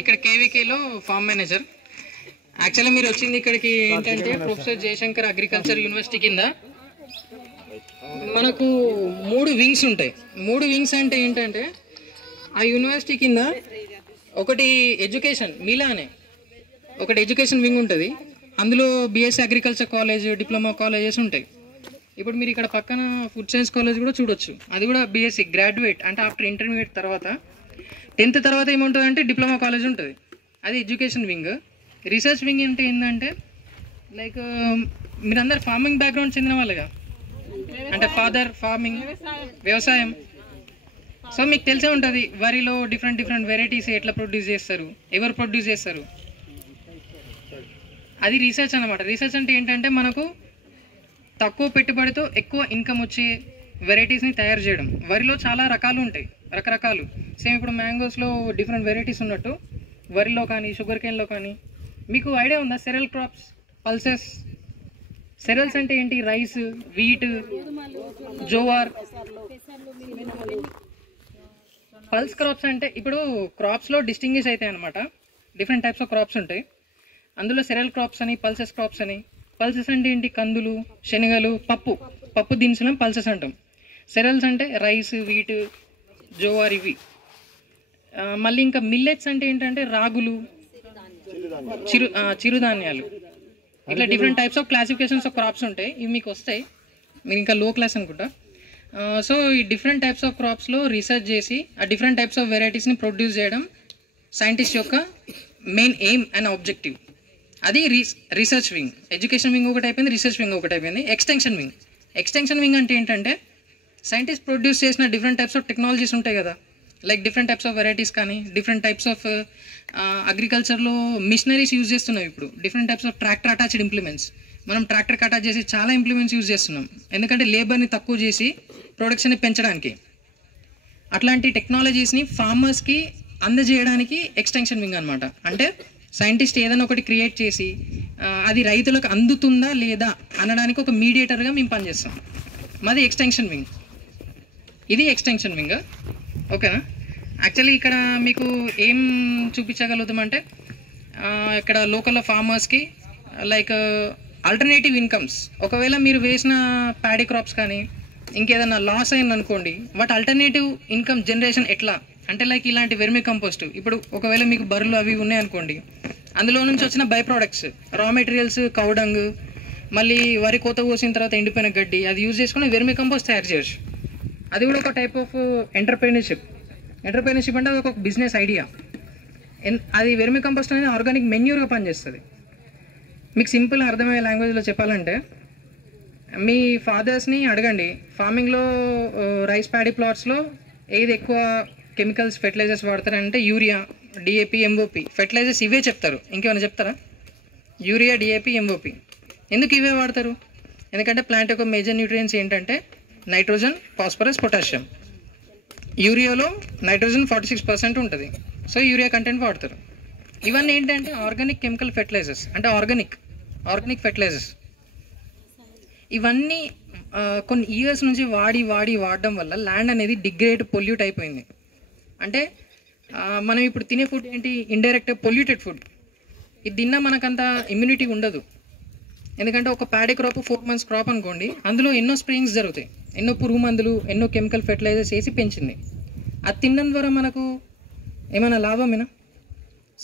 ఇక్కడ కేవీకేలో form manager. Actually మీరు వచ్చింది ఇక్కడికి ఏంటంటే ప్రొఫెసర్ జయశంకర్ అగ్రికల్చర్ యూనివర్సిటీ కింద మనకు 3 వింగ్స్ ఉంటాయి. 3 వింగ్స్ అంటే ఏంటంటే ఆ యూనివర్సిటీ కింద ఒకటి ఎడ్యుకేషన్ మీలానే ఒకటి ఎడ్యుకేషన్ వింగ్ ఉంటుంది. అందులో BSc agriculture college, diploma colleges ఉంటాయి. ఇప్పుడు మీరు ఇక్కడ పక్కన ఫుడ్ సైన్స్ కాలేజ్ కూడా చూడొచ్చు. అది కూడా బీఎస్సీ గ్రాడ్యుయేట్ అంటే ఆఫ్టర్ ఇంటర్మీడియట్ తర్వాత 10th తర్వాత ఏముంటుంది అంటే డిప్లొమా కాలేజ్ ఉంటుంది. అది ఎడ్యుకేషన్ వింగ్. రీసెర్చ్ వింగ్ అంటే ఏంటంటే లైక్ మీరందరు ఫార్మింగ్ బ్యాక్గ్రౌండ్ చెందిన వాళ్ళుగా, అంటే ఫాదర్ ఫార్మింగ్ వ్యవసాయం. సో మీకు తెలిసే ఉంటుంది వరిలో డిఫరెంట్ వెరైటీస్ ఎట్లా ప్రొడ్యూస్ చేస్తారు, ఎవరు ప్రొడ్యూస్ చేస్తారు. అది రీసెర్చ్ అనమాట. రీసెర్చ్ అంటే ఏంటంటే మనకు తక్కువ పెట్టుబడితో ఎక్కువ ఇన్కమ్ వచ్చే వెరైటీస్ని తయారు చేయడం. వరిలో చాలా రకాలు ఉంటాయి, రకరకాలు. సేమ్ ఇప్పుడు మ్యాంగోస్లో డిఫరెంట్ వెరైటీస్ ఉన్నట్టు వరిలో కానీ షుగర్ కేన్లో కానీ. మీకు ఐడియా ఉందా సెరల్ క్రాప్స్, పల్సెస్? సెరల్స్ అంటే ఏంటి? Rice, wheat, jowar. Pulse crops అంటే ఇప్పుడు క్రాప్స్లో డిస్టింగ్విష్ అవుతాయి అనమాట. డిఫరెంట్ టైప్స్ ఆఫ్ క్రాప్స్ ఉంటాయి. అందులో సెరల్ క్రాప్స్ అని, పల్సెస్ క్రాప్స్ అని. పల్సెస్ అంటే ఏంటి? కందులు, శనగలు, పప్పు దినుసులను పల్సెస్ అంటాం. సెరల్స్ అంటే రైస్, వీట్, జోవార్ ఇవి. మళ్ళీ ఇంకా మిల్లెట్స్ అంటే ఏంటంటే రాగులు, చిరుధాన్యాలు. ఇట్లా different types of classifications of crops ఉంటాయి. ఇవి మీకు వస్తాయి, మీరు ఇంకా లో క్లాస్ అనుకుంటా. సో ఈ డిఫరెంట్ టైప్స్ ఆఫ్ క్రాప్స్లో రీసెర్చ్ చేసి ఆ డిఫరెంట్ టైప్స్ ఆఫ్ వెరైటీస్ని ప్రొడ్యూస్ చేయడం సైంటిస్ట్ యొక్క మెయిన్ ఎయిమ్ అండ్ ఆబ్జెక్టివ్. అది రీసెర్చ్ వింగ్. ఎడ్యుకేషన్ వింగ్ ఒకటి అయిపోయింది, రీసెర్చ్ వింగ్ ఒకటి అయిపోయింది. Extension wing. ఎక్స్టెన్షన్ వింగ్ అంటే ఏంటంటే సైంటిస్ట్ ప్రొడ్యూస్ చేసిన డిఫరెంట్ టైప్స్ ఆఫ్ టెక్నాలజీస్ ఉంటాయి కదా, like different types of varieties కానీ, డిఫరెంట్ టైప్స్ ఆఫ్ అగ్రికల్చర్లో మిషనరీస్ యూజ్ చేస్తున్నాం ఇప్పుడు. Different types of tractor attached implements. మనం ట్రాక్టర్కి అటాచ్ చేసి చాలా ఇంప్లిమెంట్స్ యూజ్ చేస్తున్నాం, ఎందుకంటే లేబర్ని తక్కువ చేసి ప్రొడక్షన్ని పెంచడానికి. అట్లాంటి టెక్నాలజీస్ని ఫార్మర్స్కి అందజేయడానికి ఎక్స్టెన్షన్ వింగ్ అనమాట. అంటే సైంటిస్ట్ ఏదైనా ఒకటి క్రియేట్ చేసి అది రైతులకు అందుతుందా లేదా అనడానికి ఒక మీడియేటర్గా మేము పనిచేస్తాం. మాది ఎక్స్టెన్షన్ వింగ్. ఇది ఎక్స్టెన్షన్ వింగ్. ఓకేనా? యాక్చువల్లీ ఇక్కడ మీకు ఏం చూపించగలుగుతామంటే ఇక్కడ లోకల్ ఫార్మర్స్కి లైక్ ఆల్టర్నేటివ్ ఇన్కమ్స్. ఒకవేళ మీరు వేసిన ప్యాడీ క్రాప్స్ కానీ ఇంకేదైనా లాస్ అయిందనుకోండి, వాటి ఆల్టర్నేటివ్ ఇన్కమ్ జనరేషన్ ఎట్లా అంటే లైక్ ఇలాంటి వెర్మి కంపోస్ట్. ఇప్పుడు ఒకవేళ మీకు బర్రెలు అవి ఉన్నాయనుకోండి, అందులో నుంచి వచ్చిన బై ప్రోడక్ట్స్, రా మెటీరియల్స్, కౌడంగ్, మళ్ళీ వరి కోత కోసిన తర్వాత ఎండిపోయిన గడ్డి, అది యూజ్ చేసుకుని వెర్మి కంపోస్ట్ తయారు చేయొచ్చు. అది కూడా ఒక టైప్ ఆఫ్ ఎంటర్ప్రెన్యూర్షిప్. ఎంటర్ప్రెన్యూర్షిప్ అంటే అది ఒక బిజినెస్ ఐడియా. అది వెర్మి కంపోస్ట్ అనేది ఆర్గానిక్ మెన్యూర్గా పనిచేస్తుంది. మీకు సింపుల్ అర్థమయ్యే లాంగ్వేజ్లో చెప్పాలంటే మీ ఫాదర్స్ని అడగండి, ఫార్మింగ్లో రైస్ ప్యాడీ ప్లాట్స్లో ఏది ఎక్కువ కెమికల్స్ ఫెర్టిలైజర్స్ వాడతారంటే యూరియా, డిఏపి, ఎంఓపి. ఫెర్టిలైజర్స్ ఇవే చెప్తారు, ఇంకేమైనా చెప్తారా? Urea, DAP, MOP. ఎందుకు ఇవే వాడతారు? ఎందుకంటే ప్లాంట్ యొక్క మేజర్ న్యూట్రియన్స్ ఏంటంటే నైట్రోజన్, ఫాస్ఫరస్, పొటాషియం. యూరియాలో నైట్రోజన్ 46% ఉంటుంది, సో యూరియా కంటెంట్ వాడతారు. ఇవన్నీ ఏంటంటే ఆర్గానిక్ కెమికల్ ఫెర్టిలైజర్స్, అంటే ఆర్గానిక్ ఫెర్టిలైజర్స్. ఇవన్నీ కొన్ని ఇయర్స్ నుంచి వాడడం వల్ల ల్యాండ్ అనేది డిగ్రేడ్, పొల్యూట్ అయిపోయింది. అంటే మనం ఇప్పుడు తినే ఫుడ్ ఏంటి? Indirect polluted food. ఇది తిన్నా మనకంత ఇమ్యూనిటీ ఉండదు. ఎందుకంటే ఒక ప్యాడీ క్రాప్ 4 months క్రాప్ అనుకోండి, అందులో ఎన్నో స్ప్రేయింగ్స్ జరుగుతాయి, ఎన్నో పురుగు మందులు, ఎన్నో కెమికల్ ఫెర్టిలైజర్స్ వేసి పెంచింది. అది తినడం ద్వారా మనకు ఏమైనా లాభమేనా?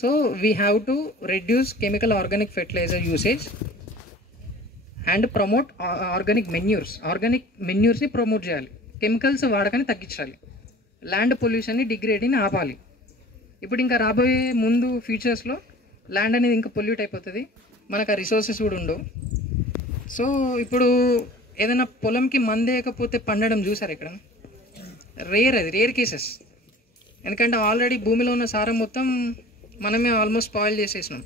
So we have to reduce chemical organic fertilizer usage and promote organic manures. Organic మెన్యూర్స్ని ప్రమోట్ చేయాలి, కెమికల్స్ వాడకాన్ని తగ్గించాలి, ల్యాండ్ పొల్యూషన్ని, డిగ్రేడ్ని ఆపాలి. ఇప్పుడు ఇంకా రాబోయే ముందు ఫ్యూచర్స్లో ల్యాండ్ అనేది ఇంకా పొల్యూట్ అయిపోతుంది, మనకు ఆ రిసోర్సెస్ కూడా ఉండవు. సో ఇప్పుడు ఏదైనా పొలంకి మందేయకపోతే పండడం చూసారు ఇక్కడ? అది రేర్ కేసెస్. ఎందుకంటే ఆల్రెడీ భూమిలో ఉన్న సారం మొత్తం మనమే ఆల్మోస్ట్ స్పాయిల్ చేసేసినాం.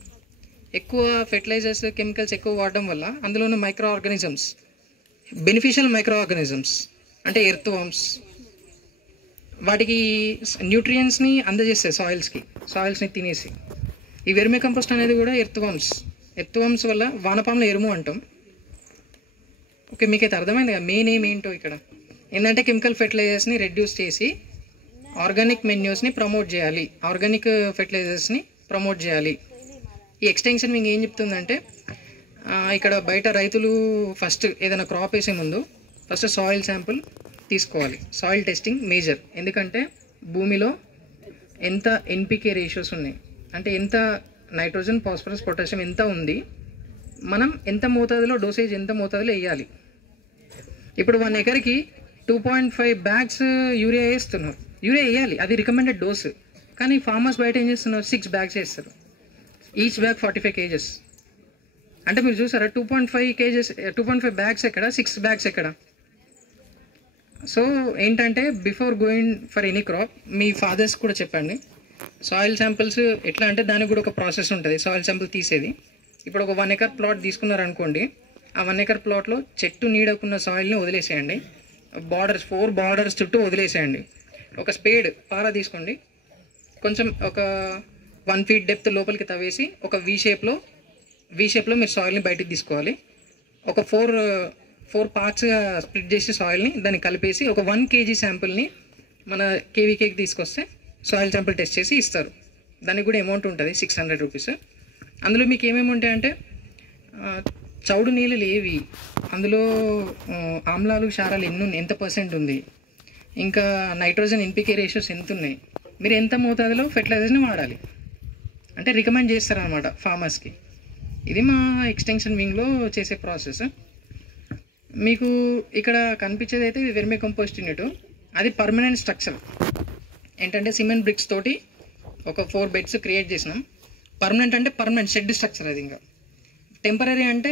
ఎక్కువ ఫెర్టిలైజర్స్, కెమికల్స్ ఎక్కువ వాడడం వల్ల అందులో ఉన్న micro organisms, beneficial micro organisms అంటే ఎర్త్ వామ్స్, వాటికి న్యూట్రియంట్స్ని అందజేస్తాయి సాయిల్స్ని తినేసి. ఈ వెర్మి కంపోస్ట్ అనేది కూడా ఎర్త్ వామ్స్ వల్ల వానపాముల ఎరుము అంటాం. ఓకే, మీకైతే అర్థమైంది కదా మెయిన్ ఏం ఏంటో ఇక్కడ. ఏంటంటే కెమికల్ ఫెర్టిలైజర్స్ని రెడ్యూస్ చేసి ఆర్గానిక్ మెన్యూస్ని ప్రమోట్ చేయాలి, ఆర్గానిక్ ఫెర్టిలైజర్స్ని ప్రమోట్ చేయాలి. ఈ ఎక్స్టెన్షన్ మీకు ఏం చెప్తుందంటే ఇక్కడ బయట రైతులు ఫస్ట్ ఏదైనా క్రాప్ వేసే ముందు ఫస్ట్ సాయిల్ శాంపుల్ తీసుకోవాలి. సాయిల్ టెస్టింగ్ మేజర్, ఎందుకంటే భూమిలో ఎంత ఎన్పికే రేషియోస్ ఉన్నాయి, అంటే ఎంత నైట్రోజన్, ఫాస్ఫరస్, పొటాషియం ఎంత ఉంది, మనం ఎంత మోతాదులో డోసేజ్ ఎంత మోతాదులో వేయాలి. ఇప్పుడు 1 ఎకర్కి 2.5 బ్యాగ్స్ యూరియా వేస్తున్నారు. యూరియా వేయాలి, అది రికమెండెడ్ డోసు. కానీ ఫార్మర్స్ బయట ఏం చేస్తున్నారు, 6 బ్యాగ్స్ వేస్తారు. Each bag 45 kgs. అంటే మీరు చూసారా 2.5 బ్యాగ్స్ ఎక్కడ, 6 బ్యాగ్స్ ఎక్కడ. సో ఏంటంటే before going for any crop మీ ఫాదర్స్ కూడా చెప్పండి, సాయిల్ శాంపిల్స్ ఎట్లా అంటే దానికి కూడా ఒక ప్రాసెస్ ఉంటుంది సాయిల్ శాంపిల్ తీసేది. ఇప్పుడు ఒక 1 ఎకర్ ప్లాట్ తీసుకున్నారనుకోండి, ఆ 1 ఎకర్ ప్లాట్లో చెట్టు నీడకున్న సాయిల్ని వదిలేసేయండి, 4 బార్డర్స్ చుట్టూ వదిలేసేయండి. ఒక స్పేడ్ పార తీసుకోండి, కొంచెం ఒక 1 feet డెప్త్ లోపలికి తవ్వేసి ఒక వీ షేప్లో మీరు సాయిల్ని బయటికి తీసుకోవాలి. ఒక 4 పార్ట్స్గా స్ప్లిట్ చేసి సాయిల్ని దాన్ని కలిపేసి ఒక 1 kg శాంపుల్ని మన కేవీకేకి తీసుకొస్తే సాయిల్ శాంపుల్ టెస్ట్ చేసి ఇస్తారు. దానికి కూడా అమౌంట్ ఉంటుంది, 600 రూపీస్. అందులో మీకు ఏమేమి ఉంటాయంటే చౌడు నీళ్ళు ఏవి, అందులో ఆమ్లాలు, క్షారాలు ఎంత % ఉంది, ఇంకా నైట్రోజన్, ఎన్పికే రేషియోస్ ఎంత ఉన్నాయి, మీరు ఎంత మోతాదులో ఫెర్టిలైజర్ని వాడాలి అంటే రికమెండ్ చేస్తారనమాట ఫార్మర్స్కి. ఇది మా ఎక్స్టెన్షన్ వింగ్లో చేసే ప్రాసెస్. మీకు ఇక్కడ కనిపించేది అయితే వెర్మి కంపోస్ట్ యూనిట్. అది పర్మనెంట్ స్ట్రక్చర్, ఏంటంటే సిమెంట్ బ్రిక్స్ తోటి ఒక 4 బెడ్స్ క్రియేట్ చేసినాం. పర్మనెంట్ అంటే పర్మనెంట్ షెడ్ స్ట్రక్చర్. అది ఇంకా టెంపరీ అంటే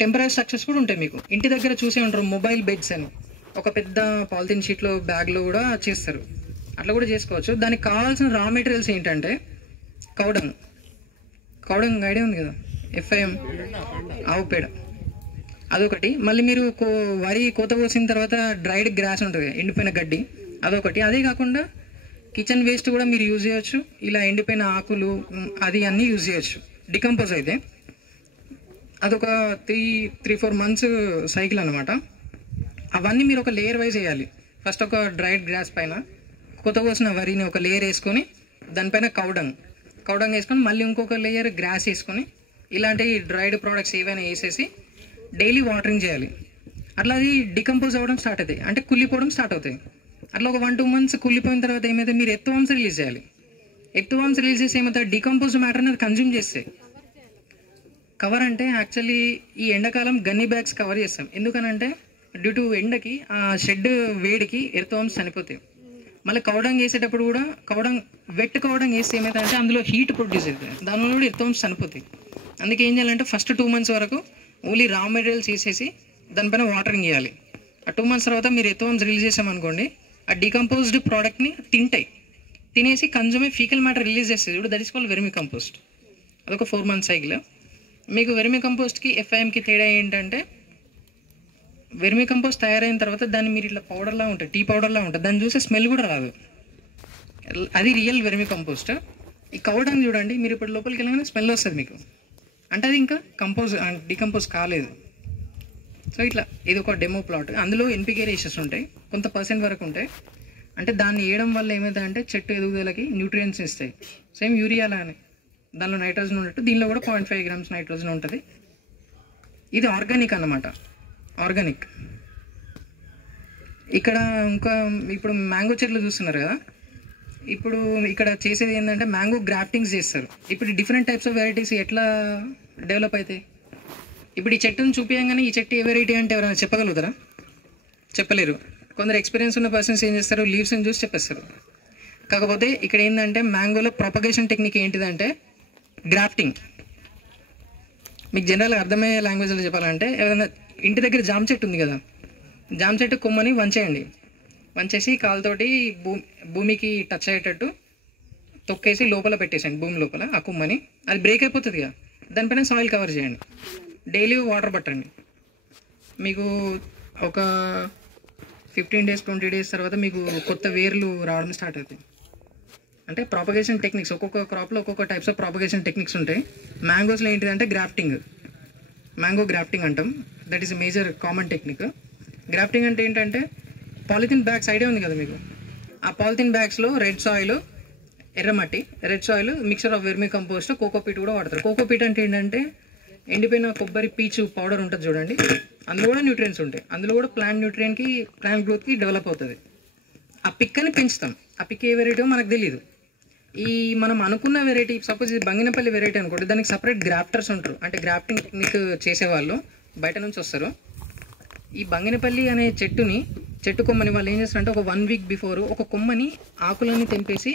టెంపరీ స్ట్రక్చర్స్ కూడా ఉంటాయి. మీకు ఇంటి దగ్గర చూసే ఉంటారు మొబైల్ బెడ్స్ అని, ఒక పెద్ద పాలిథిన్ షీట్లో బ్యాగ్లో కూడా చేస్తారు, అట్లా కూడా చేసుకోవచ్చు. దానికి కావాల్సిన రా మెటీరియల్స్ ఏంటంటే కౌడంగ్ ఐడియా ఉంది కదా, FIM, ఆవు పేడ, అదొకటి. మళ్ళీ మీరు వరి కోత కోసిన తర్వాత డ్రైడ్ గ్రాస్ ఉంటుంది, ఎండిపోయిన గడ్డి, అదొకటి. అదే కాకుండా కిచెన్ వేస్ట్ కూడా మీరు యూజ్ చేయొచ్చు, ఇలా ఎండిపోయిన ఆకులు అది అన్నీ యూజ్ చేయొచ్చు. డికంపోజ్ అయితే అదొక 3-4 months సైకిల్ అనమాట. అవన్నీ మీరు ఒక లేయర్ వైజ్ వేయాలి. ఫస్ట్ ఒక డ్రైడ్ గ్రాస్ పైన కొత్త కోసిన వరిని ఒక లేయర్ వేసుకొని, దానిపైన కౌడంగ్ వేసుకొని, మళ్ళీ ఇంకొక లేయర్ గ్రాస్ వేసుకొని, ఇలాంటి డ్రైడ్ ప్రోడక్ట్స్ ఏవైనా వేసేసి డైలీ వాటరింగ్ చేయాలి. అట్లా అది డికంపోజ్ అవ్వడం స్టార్ట్ అవుతాయి, అంటే కుళ్ళిపోవడం స్టార్ట్ అవుతాయి. అట్లా ఒక 1-2 months కుళ్ళిపోయిన తర్వాత ఏమైతే మీరు ఎర్త్వార్మ్స్ రిలీజ్ చేయాలి. ఎర్త్వార్మ్స్ రిలీజ్ చేసి ఏమవుతుంది, డికంపోజ్ మ్యాటర్ని అది కన్జ్యూమ్ చేస్తాయి. కవర్ అంటే యాక్చువల్లీ ఈ ఎండాకాలం గన్నీ బ్యాగ్స్ కవర్ చేస్తాం, ఎందుకనంటే డ్యూ టు ఎండకి ఆ షెడ్ వేడికి ఎర్త్వార్మ్స్ చనిపోతాయి. మళ్ళీ కౌడంగ్ వేసేటప్పుడు కూడా వెట్ కౌడంగ్ వేస్తే ఏమవుతుందంటే అందులో హీట్ ప్రొడ్యూస్ అవుతుంది, దానివల్ల కూడా ఎర్త్వార్మ్స్ చనిపోతాయి. అందుకే ఏం చేయాలంటే ఫస్ట్ 2 months వరకు ఓన్లీ రా మెటీరియల్స్ వేసేసి దానిపైన వాటరింగ్ చేయాలి. ఆ 2 months తర్వాత మీరు ఎర్త్వార్మ్స్ రిలీజ్ చేసామనుకోండి, ఆ డికంపోజ్డ్ ప్రోడక్ట్ని తినేసి కన్జ్యూమే ఫీకల్ మ్యాటర్ రిలీజ్ చేస్తుంది. ఇప్పుడు that is called vermi compost. అదొక 4 months సైకిల్. మీకు వెర్మి కంపోస్ట్కి FIMకి తేడా ఏంటంటే, వెర్మి కంపోస్ట్ తయారైన తర్వాత దాన్ని మీరు ఇట్లా పౌడర్లా ఉంటుంది, టీ పౌడర్లా ఉంటుంది, దాన్ని చూసే స్మెల్ కూడా రాదు, అది రియల్ వెర్మి కంపోస్ట్. ఈ కౌడంగ్ చూడండి, మీరు ఇప్పుడు లోపలికి వెళ్ళగానే స్మెల్ వస్తుంది మీకు, అంటే అది ఇంకా డికంపోజ్ కాలేదు. సో ఇట్లా ఇది ఒక డెమో ప్లాట్. అందులో NPK రేషియోస్ ఉంటాయి, కొంత % వరకు ఉంటాయి. అంటే దాన్ని వేయడం వల్ల ఏమవుతుందంటే చెట్టు ఎదుగుదలకి న్యూట్రియంట్స్ ఇస్తాయి. సేమ్ యూరియాలానే దానిలో నైట్రోజన్ ఉన్నట్టు దీనిలో కూడా 0.5 grams నైట్రోజన్ ఉంటుంది. ఇది ఆర్గానిక్ అన్నమాట, ఆర్గానిక్. ఇక్కడ ఇంకా ఇప్పుడు మ్యాంగో చెట్లు చూస్తున్నారు కదా, ఇప్పుడు ఇక్కడ చేసేది ఏంటంటే మ్యాంగో గ్రాఫ్టింగ్స్ చేస్తారు. ఇప్పుడు డిఫరెంట్ టైప్స్ ఆఫ్ వెరైటీస్ ఎట్లా డెవలప్ అవుతాయి. ఇప్పుడు ఈ చెట్టును చూపించగానే ఈ చెట్టు ఏ వెరైటీ అంటే ఎవరైనా చెప్పగలుగుతారా? చెప్పలేరు. కొందరు ఎక్స్పీరియన్స్ ఉన్న పర్సన్స్ ఏం చేస్తారు, లీవ్స్ని చూసి చెప్పేస్తారు. కాకపోతే ఇక్కడ ఏంటంటే మ్యాంగోలో ప్రొపగేషన్ టెక్నిక్ ఏంటిదంటే గ్రాఫ్టింగ్. మీకు జనరల్గా అర్థమయ్యే లాంగ్వేజ్లో చెప్పాలంటే, ఏదైనా ఇంటి దగ్గర జామ చెట్టు ఉంది కదా, జామ చెట్టు కొమ్మని వంచేసి కాలుతోటి భూమికి టచ్ అయ్యేటట్టు తొక్కేసి లోపల పెట్టేసేయండి, భూమి లోపల ఆ కొమ్మని. అది బ్రేక్ అయిపోతుంది కదా, దానిపైన సాయిల్ కవర్ చేయండి, డైలీ వాటర్ పట్టండి. మీకు ఒక 15 days 20 days తర్వాత మీకు కొత్త వేర్లు రావడం స్టార్ట్ అవుతాయి. అంటే ప్రాపగేషన్ టెక్నిక్స్, ఒక్కొక్క క్రాప్లో ఒక్కొక్క టైప్స్ ఆఫ్ ప్రాపగేషన్ టెక్నిక్స్ ఉంటాయి. మ్యాంగోస్లో ఏంటిదంటే మ్యాంగో గ్రాఫ్టింగ్ అంటాం. That is a major common technique. Grafting అంటే ఏంటంటే పాలిథిన్ బ్యాగ్స్ ఐడియా ఉంది కదా మీకు, ఆ పాలిథిన్ బ్యాగ్స్లో రెడ్ సాయిల్ ఎర్రమట్టి, red soil, mixture of vermi compost, cocopeat కూడా వాడతారు. కోకోపీట్ అంటే ఏంటంటే ఎండిపోయిన కొబ్బరి పీచు పౌడర్ ఉంటుంది చూడండి, అందులో కూడా న్యూట్రియన్స్ ఉంటాయి. అందులో కూడా ప్లాంట్ గ్రోత్కి డెవలప్ అవుతుంది. ఆ పిక్కని పెంచుతాం. ఆ పిక్ ఏ వెరైటీ మనకు తెలియదు. ఈ మనం అనుకున్న వెరైటీ, సపోజ్ ఇది బంగినపల్లి వెరైటీ అనుకోండి, దానికి సపరేట్ గ్రాఫ్టర్స్ ఉంటారు. అంటే గ్రాఫ్టింగ్ టెక్నిక్ చేసేవాళ్ళు బయట నుంచి వస్తారు. ఈ బంగినపల్లి అనే చెట్టు కొమ్మని వాళ్ళు ఏం చేస్తారంటే ఒక 1 వీక్ బిఫోర్ ఒక కొమ్మని ఆకులని తెంపేసి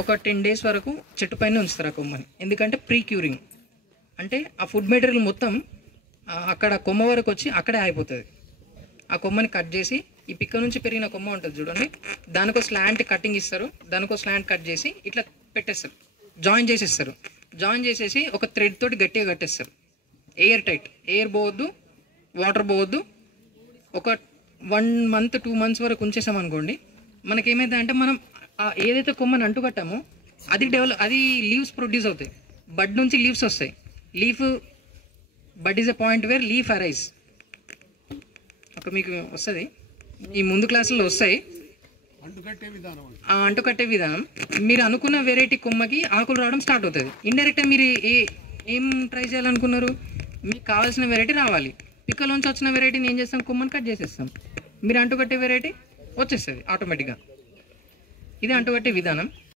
ఒక 10 days వరకు చెట్టు పైన ఉంచుతారు ఆ కొమ్మని. ఎందుకంటే ప్రీ క్యూరింగ్, అంటే ఆ ఫుడ్ మెటీరియల్ మొత్తం అక్కడ కొమ్మ వరకు వచ్చి అక్కడే అయిపోతుంది. ఆ కొమ్మని కట్ చేసి, ఈ పిక్క నుంచి పెరిగిన కొమ్మ ఉంటుంది చూడండి, దానికో స్లాంట్ కటింగ్ ఇస్తారు, దానికో స్లాంట్ కట్ చేసి ఇట్లా పెట్టేస్తారు, జాయిన్ చేసేస్తారు. జాయిన్ చేసేసి ఒక థ్రెడ్ తోటి గట్టిగా కట్టేస్తారు. ఎయిర్ టైట్, ఎయిర్ పోవద్దు, వాటర్ పోవద్దు. ఒక 1 month 2 months వరకు ఉంచేసాం అనుకోండి, మనకేమైంది అంటే మనం ఏదైతే కొమ్మని అంటుకట్టామో అది లీవ్స్ ప్రొడ్యూస్ అవుతాయి. బడ్ నుంచి లీవ్స్ వస్తాయి. Bud is a point where leaf arise. ఒక మీకు వస్తుంది, ఈ ముందు క్లాసుల్లో వస్తాయి. అంటుకట్టే విధానం మీరు అనుకున్న వెరైటీ కొమ్మకి ఆకులు రావడం స్టార్ట్ అవుతుంది. ఇండైరెక్ట్గా మీరు ఏం ట్రై చేయాలనుకున్నారు, మీకు కావాల్సిన వెరైటీ రావాలి. పిక్కలోంచి వచ్చిన వెరైటీని ఏం చేస్తాం, కొమ్మని కట్ చేసేస్తాం. మీరు అంటుకట్టే వెరైటీ వచ్చేస్తుంది ఆటోమేటిక్గా. ఇది అంటుకట్టే విధానం.